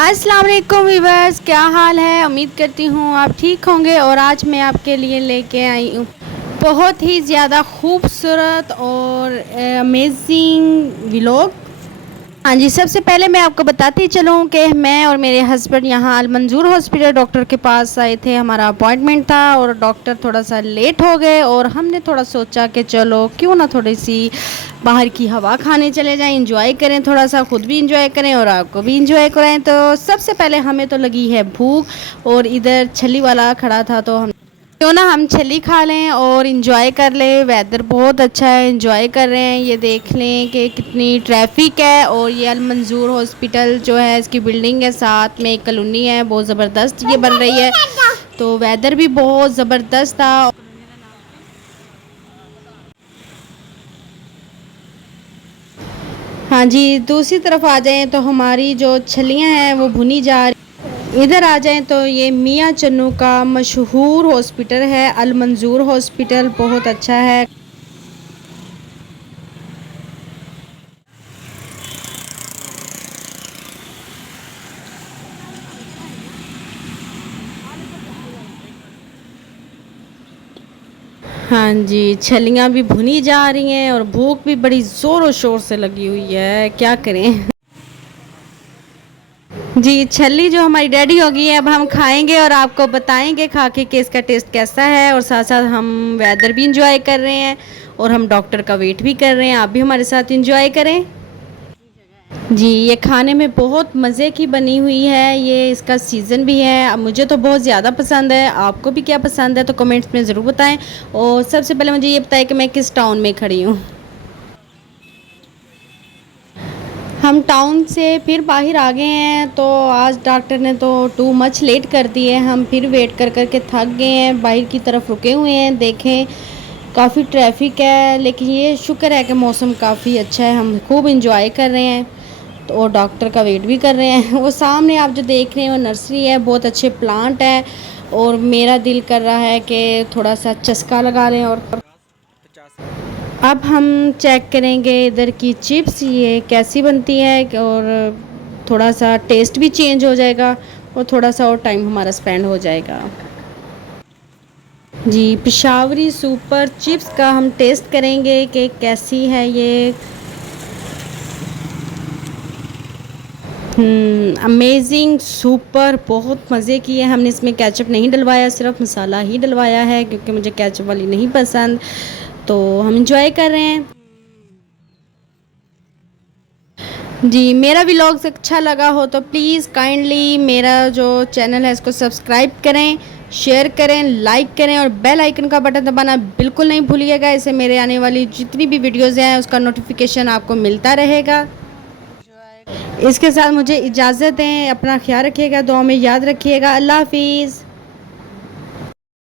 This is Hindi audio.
अस्सलाम वालेकुम व्यूअर्स, क्या हाल है। उम्मीद करती हूँ आप ठीक होंगे। और आज मैं आपके लिए लेके आई हूँ बहुत ही ज़्यादा खूबसूरत और अमेजिंग व्लॉग। हाँ जी, सबसे पहले मैं आपको बताती चलूँ कि मैं और मेरे हस्बैंड यहाँ अल मंजूर हॉस्पिटल डॉक्टर के पास आए थे। हमारा अपॉइंटमेंट था और डॉक्टर थोड़ा सा लेट हो गए और हमने थोड़ा सोचा कि चलो क्यों ना थोड़ी सी बाहर की हवा खाने चले जाएं, इंजॉय करें, थोड़ा सा खुद भी इंजॉय करें और आपको भी इंजॉय कराएं। तो सबसे पहले हमें तो लगी है भूख और इधर छली वाला खड़ा था तो हम क्यों ना हम छली खा लें और इंजॉय कर लें। वेदर बहुत अच्छा है, इंजॉय कर रहे हैं। ये देख लें कि कितनी ट्रैफिक है। और ये अल मंजूर हॉस्पिटल जो है, इसकी बिल्डिंग है, साथ में एक कॉलोनी है, बहुत ज़बरदस्त ये बन रही है। तो वेदर भी बहुत ज़बरदस्त था। हाँ जी, दूसरी तरफ आ जाएं तो हमारी जो छलियां हैं वो भुनी जा रही। इधर आ जाएं तो ये मियां चन्नू का मशहूर हॉस्पिटल है, अल मंजूर हॉस्पिटल, बहुत अच्छा है। हाँ जी, छलियां भी भुनी जा रही हैं और भूख भी बड़ी ज़ोरों शोर से लगी हुई है, क्या करें। जी, छली जो हमारी रेडी हो गई है, अब हम खाएंगे और आपको बताएंगे खा के कि इसका टेस्ट कैसा है। और साथ साथ हम वेदर भी इंजॉय कर रहे हैं और हम डॉक्टर का वेट भी कर रहे हैं। आप भी हमारे साथ इंजॉय करें। जी, ये खाने में बहुत मज़े की बनी हुई है। ये इसका सीज़न भी है। अब मुझे तो बहुत ज़्यादा पसंद है। आपको भी क्या पसंद है तो कमेंट्स में ज़रूर बताएं। और सबसे पहले मुझे ये बताएं कि मैं किस टाउन में खड़ी हूँ। हम टाउन से फिर बाहर आ गए हैं। तो आज डॉक्टर ने तो टू मच लेट कर दी है। हम फिर वेट कर कर के थक गए हैं, बाहर की तरफ रुके हुए हैं। देखें काफ़ी ट्रैफिक है, लेकिन ये शुक्र है कि मौसम काफ़ी अच्छा है, हम खूब इंजॉय कर रहे हैं। तो और डॉक्टर का वेट भी कर रहे हैं। वो सामने आप जो देख रहे हैं वो नर्सरी है, बहुत अच्छे प्लांट है। और मेरा दिल कर रहा है कि थोड़ा सा चस्का लगा लें। और अब हम चेक करेंगे इधर की चिप्स ये कैसी बनती है और थोड़ा सा टेस्ट भी चेंज हो जाएगा और थोड़ा सा और टाइम हमारा स्पेंड हो जाएगा। जी, पिशावरी सुपर चिप्स का हम टेस्ट करेंगे कि कैसी है ये। अमेजिंग, सुपर, बहुत मज़े की है। हमने इसमें केचप नहीं डलवाया, सिर्फ मसाला ही डलवाया है क्योंकि मुझे केचप वाली नहीं पसंद। तो हम इंजॉय कर रहे हैं। जी, मेरा व्लॉग अच्छा लगा हो तो प्लीज़ काइंडली मेरा जो चैनल है इसको सब्सक्राइब करें, शेयर करें, लाइक करें और बेल आइकन का बटन दबाना बिल्कुल नहीं भूलिएगा। इससे मेरे आने वाली जितनी भी वीडियोज़ हैं उसका नोटिफिकेशन आपको मिलता रहेगा। इसके साथ मुझे इजाज़त दें, अपना ख्याल रखिएगा, दुआ में याद रखिएगा। अल्लाह हाफिज़।